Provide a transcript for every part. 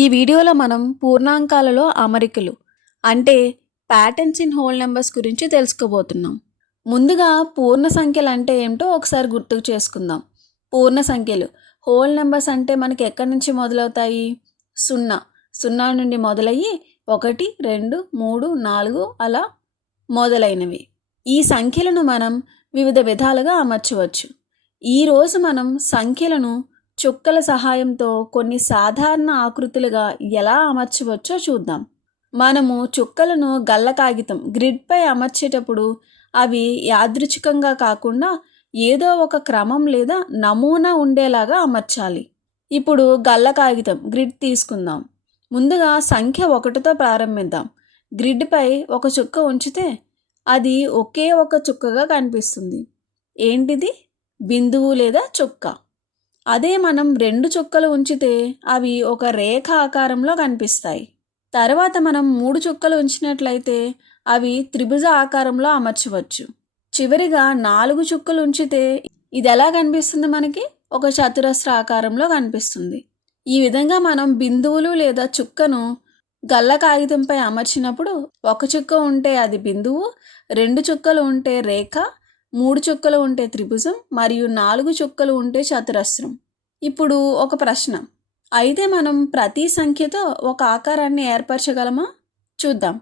ఈ వీడియోలో మనం పూర్ణాంకాలలో అమరికలు అంటే ప్యాటర్న్స్ ఇన్ హోల్ నెంబర్స్ గురించి తెలుసుకోబోతున్నాం. ముందుగా పూర్ణ సంఖ్యలు అంటే ఏమిటో ఒకసారి గుర్తుకు చేసుకుందాం. పూర్ణ సంఖ్యలు హోల్ నెంబర్స్ అంటే మనకి ఎక్కడి నుంచి మొదలవుతాయి? సున్నా నుండి మొదలయ్యి 1, 2, 3, 4 అలా మొదలైనవి. ఈ సంఖ్యలను మనం వివిధ విధాలుగా అమర్చవచ్చు. ఈరోజు మనం సంఖ్యలను చుక్కల సహాయంతో కొన్ని సాధారణ ఆకృతులుగా ఎలా అమర్చవచ్చో చూద్దాం. మనము చుక్కలను గల్ల కాగితం గ్రిడ్పై అమర్చేటప్పుడు అవి యాదృచ్ఛికంగా కాకుండా ఏదో ఒక క్రమం లేదా నమూనా ఉండేలాగా అమర్చాలి. ఇప్పుడు గల్ల కాగితం గ్రిడ్ తీసుకుందాం. ముందుగా సంఖ్య 1తో ప్రారంభిద్దాం. గ్రిడ్పై ఒక చుక్క ఉంచితే అది ఒకే ఒక చుక్కగా కనిపిస్తుంది. ఏంటిది? బిందువు లేదా చుక్క. అదే మనం 2 చుక్కలు ఉంచితే అవి ఒక రేఖ ఆకారంలో కనిపిస్తాయి. తర్వాత మనం 3 చుక్కలు ఉంచినట్లయితే అవి త్రిభుజ ఆకారంలో అమర్చవచ్చు. చివరిగా 4 చుక్కలు ఉంచితే ఇది ఎలా కనిపిస్తుంది? మనకి ఒక చతురస్ర ఆకారంలో కనిపిస్తుంది. ఈ విధంగా మనం బిందువులు లేదా చుక్కను గల్ల కాగితంపై అమర్చినప్పుడు 1 చుక్క ఉంటే అది బిందువు, 2 చుక్కలు ఉంటే రేఖ, 3 చుక్కలు ఉంటే త్రిభుజం మరియు 4 చుక్కలు ఉంటే చతురస్రం. ఇప్పుడు ఒక ప్రశ్న, అయితే మనం ప్రతి సంఖ్యతో ఒక ఆకారాన్ని ఏర్పరచగలమా? చూద్దాం.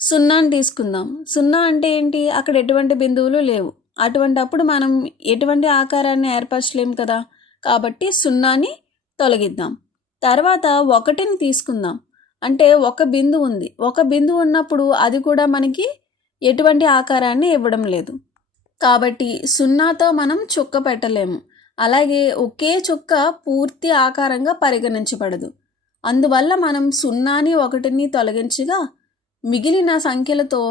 0ని తీసుకుందాం. 0 అంటే ఏంటి? అక్కడ ఎటువంటి బిందువులు లేవు. అటువంటప్పుడు మనం ఎటువంటి ఆకారాన్ని ఏర్పరచలేము కదా. కాబట్టి 0ని తొలగిద్దాం. తర్వాత 1ని తీసుకుందాం. అంటే ఒక బిందువు ఉంది. ఒక బిందువు ఉన్నప్పుడు అది కూడా మనకి ఎటువంటి ఆకారాన్ని ఇవ్వడం లేదు. కాబట్టి 0తో మనం చుక్క పెట్టలేము. అలాగే ఒకే చుక్క పూర్తి ఆకారంగా పరిగణించబడదు. అందువల్ల మనం 0ని 1ని తొలగించగా మిగిలిన సంఖ్యలతో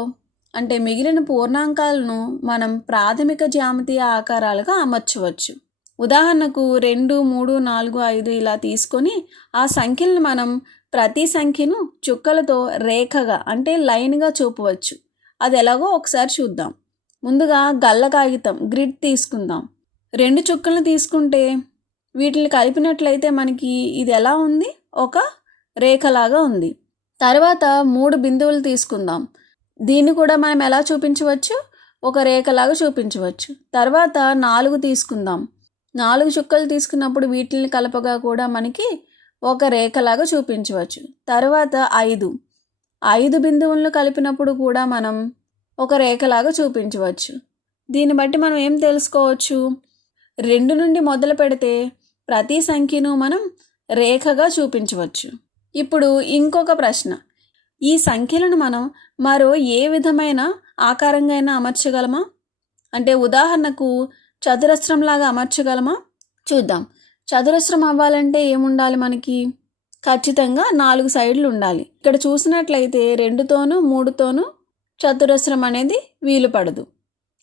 అంటే మిగిలిన పూర్ణాంకాలను మనం ప్రాథమిక జ్యామితీయ ఆకారాలుగా అమర్చవచ్చు. ఉదాహరణకు 2, 3, 4, 5 ఇలా తీసుకొని ఆ సంఖ్యలను మనం ప్రతి సంఖ్యను చుక్కలతో రేఖగా అంటే లైన్గా చూపవచ్చు. అది ఎలాగో ఒకసారి చూద్దాం. ముందుగా గల్ల కాగితం గ్రిడ్ తీసుకుందాం. 2 చుక్కలను తీసుకుంటే వీటిని కలిపినట్లయితే మనకి ఇది ఎలా ఉంది? ఒక రేఖలాగా ఉంది. తర్వాత 3 బిందువులు తీసుకుందాం. దీన్ని కూడా మనం ఎలా చూపించవచ్చు? ఒక రేఖలాగా చూపించవచ్చు. తర్వాత 4 తీసుకుందాం. 4 చుక్కలు తీసుకున్నప్పుడు వీటిని కలపగా కూడా మనకి ఒక రేఖలాగా చూపించవచ్చు. తర్వాత 5 బిందువులను కలిపినప్పుడు కూడా మనం ఒక రేఖలాగా చూపించవచ్చు. దీన్ని బట్టి మనం ఏం తెలుసుకోవచ్చు? 2 నుండి మొదలు పెడితే ప్రతి సంఖ్యను మనం రేఖగా చూపించవచ్చు. ఇప్పుడు ఇంకొక ప్రశ్న, ఈ సంఖ్యలను మనం మరో ఏ విధమైన ఆకారంగా అయినా అమర్చగలమా? అంటే ఉదాహరణకు చతురస్రంలాగా అమర్చగలమా? చూద్దాం. చతురస్రం అవ్వాలంటే ఏముండాలి మనకి? ఖచ్చితంగా 4 సైడ్లు ఉండాలి. ఇక్కడ చూసినట్లయితే 2తోనూ 3తోనూ చతురస్రం అనేది వీలు పడదు.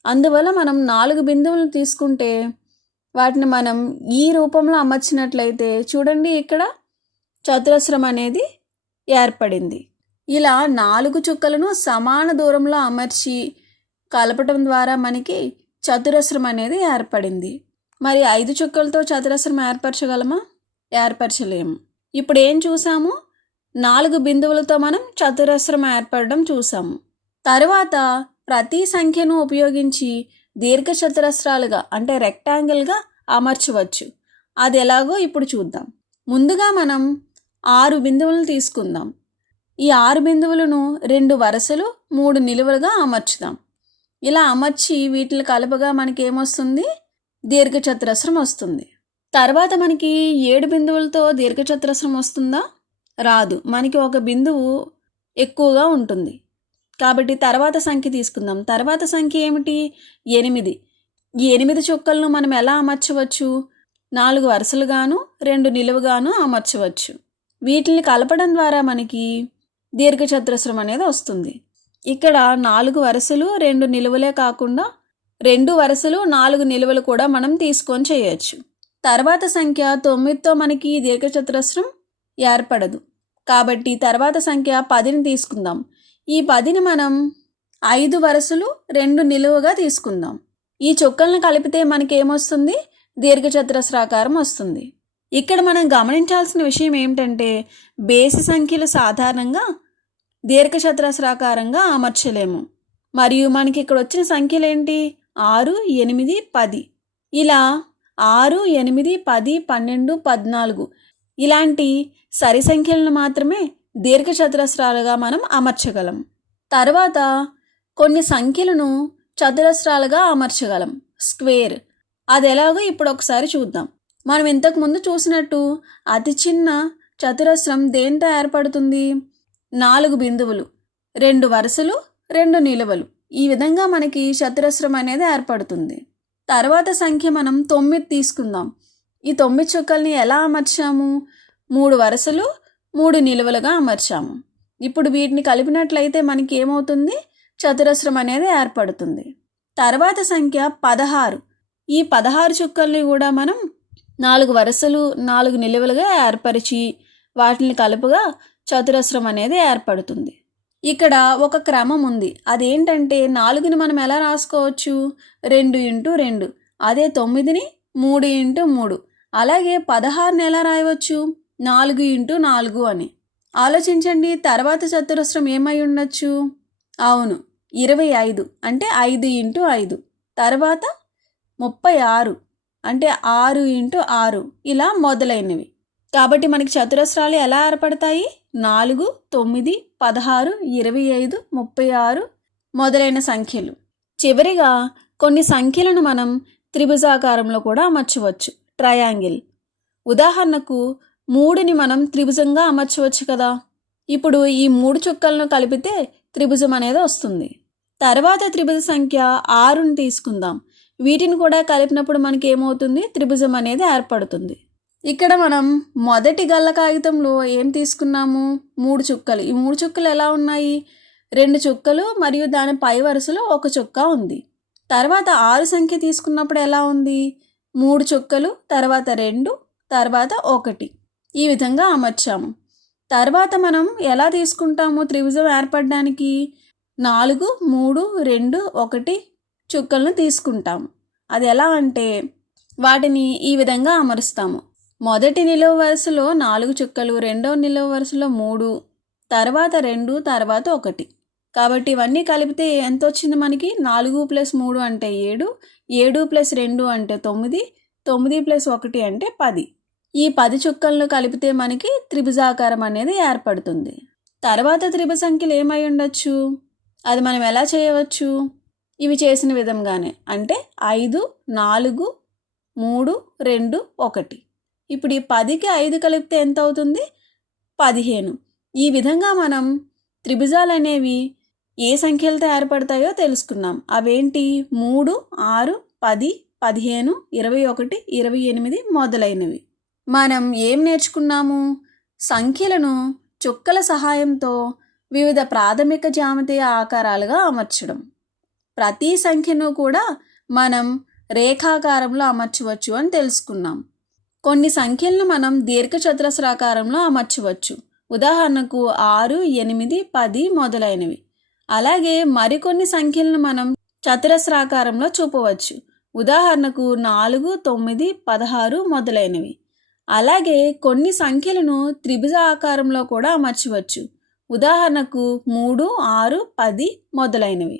అందువల్ల మనం 4 బిందువులను తీసుకుంటే వాటిని మనం ఈ రూపంలో అమర్చినట్లయితే చూడండి, ఇక్కడ చతురస్రం అనేది ఏర్పడింది. ఇలా 4 చుక్కలను సమాన దూరంలో అమర్చి కలపటం ద్వారా మనకి చతురస్రం అనేది ఏర్పడింది. మరి 5 చుక్కలతో చతురస్రం ఏర్పరచగలమా? ఏర్పరచలేము. ఇప్పుడు ఏం చూసాము? 4 బిందువులతో మనం చతురస్రం ఏర్పడడం చూసాము. తరువాత ప్రతి సంఖ్యను ఉపయోగించి దీర్ఘ చతురస్రాలుగా అంటే రెక్టాంగిల్గా అమర్చవచ్చు. అది ఎలాగో ఇప్పుడు చూద్దాం. ముందుగా మనం 6 బిందువులను తీసుకుందాం. ఈ 6 బిందువులను 2 వరుసలు 3 నిలువులుగా అమర్చుదాం. ఇలా అమర్చి వీటిని కలపగా మనకి ఏమొస్తుంది? దీర్ఘచతురస్రం వస్తుంది. తర్వాత మనకి 7 బిందువులతో దీర్ఘచతురస్రం వస్తుందా? రాదు. మనకి ఒక బిందువు ఎక్కువగా ఉంటుంది. కాబట్టి తర్వాత సంఖ్య తీసుకుందాం. తర్వాత సంఖ్య ఏమిటి? 8. ఈ 8 చుక్కలను మనం ఎలా అమర్చవచ్చు? 4 వరుసలుగాను 2 నిలువుగాను అమర్చవచ్చు. వీటిని కలపడం ద్వారా మనకి దీర్ఘచతురస్రం అనేది వస్తుంది. ఇక్కడ 4 వరుసలు 2 నిలువులే కాకుండా 2 వరుసలు 4 నిలువులు కూడా మనం తీసుకొని చేయొచ్చు. తర్వాత సంఖ్య 9తో మనకి దీర్ఘచతురస్రం ఏర్పడదు. కాబట్టి తర్వాత సంఖ్య 10ని తీసుకుందాం. ఈ 10ని మనం 5 వరుసలు 2 నిలువుగా తీసుకుందాం. ఈ చుక్కలను కలిపితే మనకి ఏమొస్తుంది? దీర్ఘచతురస్రాకారం వస్తుంది. ఇక్కడ మనం గమనించాల్సిన విషయం ఏమిటంటే బేసి సంఖ్యలు సాధారణంగా దీర్ఘచతురస్రాకారంగా అమర్చలేము. మరియు మనకి ఇక్కడ వచ్చిన సంఖ్యలు ఏంటి? 6, 8, 10. ఇలా 6, 8, 10, 12, 14 ఇలాంటి సరి సంఖ్యలను మాత్రమే దీర్ఘచతురస్రాలుగా మనం అమర్చగలం. తర్వాత కొన్ని సంఖ్యలను చతురస్రాలుగా అమర్చగలం, స్క్వేర్. అది ఎలాగో ఇప్పుడు ఒకసారి చూద్దాం. మనం ఇంతకుముందు చూసినట్టు అతి చిన్న చతురస్రం దేంతో ఏర్పడుతుంది? 4 బిందువులు, 2 వరుసలు, 2 నిలువలు. ఈ విధంగా మనకి చతురస్రం అనేది ఏర్పడుతుంది. తర్వాత సంఖ్య మనం 9 తీసుకుందాం. ఈ 9 చుక్కల్ని ఎలా అమర్చాము? 3 వరుసలు, 3 నిలువలుగా అమర్చాము. ఇప్పుడు వీటిని కలిపినట్లయితే మనకి ఏమవుతుంది? చతురస్రం అనేది ఏర్పడుతుంది. తర్వాత సంఖ్య 16. ఈ 16 చుక్కల్ని కూడా మనం 4 వరుసలు, 4 నిలువలుగా ఏర్పరిచి వాటిని కలుపుగా చతురస్రం అనేది ఏర్పడుతుంది. ఇక్కడ ఒక క్రమం ఉంది. అదేంటంటే 4ని మనం ఎలా రాసుకోవచ్చు? 2 × 2. అదే 9ని 3 × 3. అలాగే 16ని ఎలా రాయవచ్చు? 4 × 4 అని. ఆలోచించండి, తర్వాత చతురస్రం ఏమై ఉండొచ్చు? అవును, 25 అంటే 5 × 5. తర్వాత 36 అంటే 6 × 6. ఇలా మొదలైనవి. కాబట్టి మనకి చతురస్రాలు ఎలా ఏర్పడతాయి? 4, 9, 16, 25, 36 మొదలైన సంఖ్యలు. చివరిగా కొన్ని సంఖ్యలను మనం త్రిభుజాకారంలో కూడా అమర్చవచ్చు, ట్రయాంగిల్. ఉదాహరణకు 3ని మనం త్రిభుజంగా అమర్చవచ్చు కదా. ఇప్పుడు ఈ 3 చుక్కలను కలిపితే త్రిభుజం అనేది వస్తుంది. తర్వాత త్రిభుజ సంఖ్య 6ని తీసుకుందాం. వీటిని కూడా కలిపినప్పుడు మనకి ఏమవుతుంది? త్రిభుజం అనేది ఏర్పడుతుంది. ఇక్కడ మనం మొదటి గల్ల కాగితంలో ఏం తీసుకున్నాము? 3 చుక్కలు. ఈ 3 చుక్కలు ఎలా ఉన్నాయి? 2 చుక్కలు మరియు దాని పై వరుసలో 1 చుక్క ఉంది. తర్వాత 6 సంఖ్య తీసుకున్నప్పుడు ఎలా ఉంది? 3 చుక్కలు, తర్వాత 2, తర్వాత 1. ఈ విధంగా అమర్చాము. తర్వాత మనం ఎలా తీసుకుంటాము త్రిభుజం ఏర్పడడానికి? 4, 3, 2, 1 చుక్కలను తీసుకుంటాము. అది ఎలా అంటే వాటిని ఈ విధంగా అమరుస్తాము. మొదటి నిలువ వరుసలో 4 చుక్కలు, రెండవ నిలువ వరుసలో 3, తర్వాత 2, తర్వాత 1. కాబట్టి ఇవన్నీ కలిపితే ఎంత వచ్చింది మనకి? 4 + 3 అంటే 7, 7 + 2 అంటే 9, 9 + 1 అంటే 10. ఈ 10 చుక్కలను కలిపితే మనకి త్రిభుజాకారం అనేది ఏర్పడుతుంది. తర్వాత త్రిభుజ సంఖ్యలు ఏమై ఉండొచ్చు? అది మనం ఎలా చేయవచ్చు? ఇవి చేసిన విధంగానే, అంటే 5, 4, 3, 2, 1. ఇప్పుడు ఈ 10కి 5 కలిపితే ఎంత అవుతుంది? 15. ఈ విధంగా మనం త్రిభుజాలు అనేవి ఏ సంఖ్యలతో ఏర్పడతాయో తెలుసుకున్నాం. అవేంటి? 3, 6, 10, 15, 21, 28 మొదలైనవి. మనం ఏం నేర్చుకున్నాము? సంఖ్యలను చుక్కల సహాయంతో వివిధ ప్రాథమిక జ్యామితీయ ఆకారాలుగా అమర్చడం. ప్రతి సంఖ్యను కూడా మనం రేఖాకారంలో అమర్చవచ్చు అని తెలుసుకున్నాం. కొన్ని సంఖ్యలను మనం దీర్ఘచతురస్రాకారంలో అమర్చవచ్చు. ఉదాహరణకు 6, 8, 10 మొదలైనవి. అలాగే మరికొన్ని సంఖ్యలను మనం చతురస్రాకారంలో చూపవచ్చు. ఉదాహరణకు 4, 9, 16 మొదలైనవి. అలాగే కొన్ని సంఖ్యలను త్రిభుజ ఆకారంలో కూడా అమర్చవచ్చు. ఉదాహరణకు 3, 6, 10 మొదలైనవి.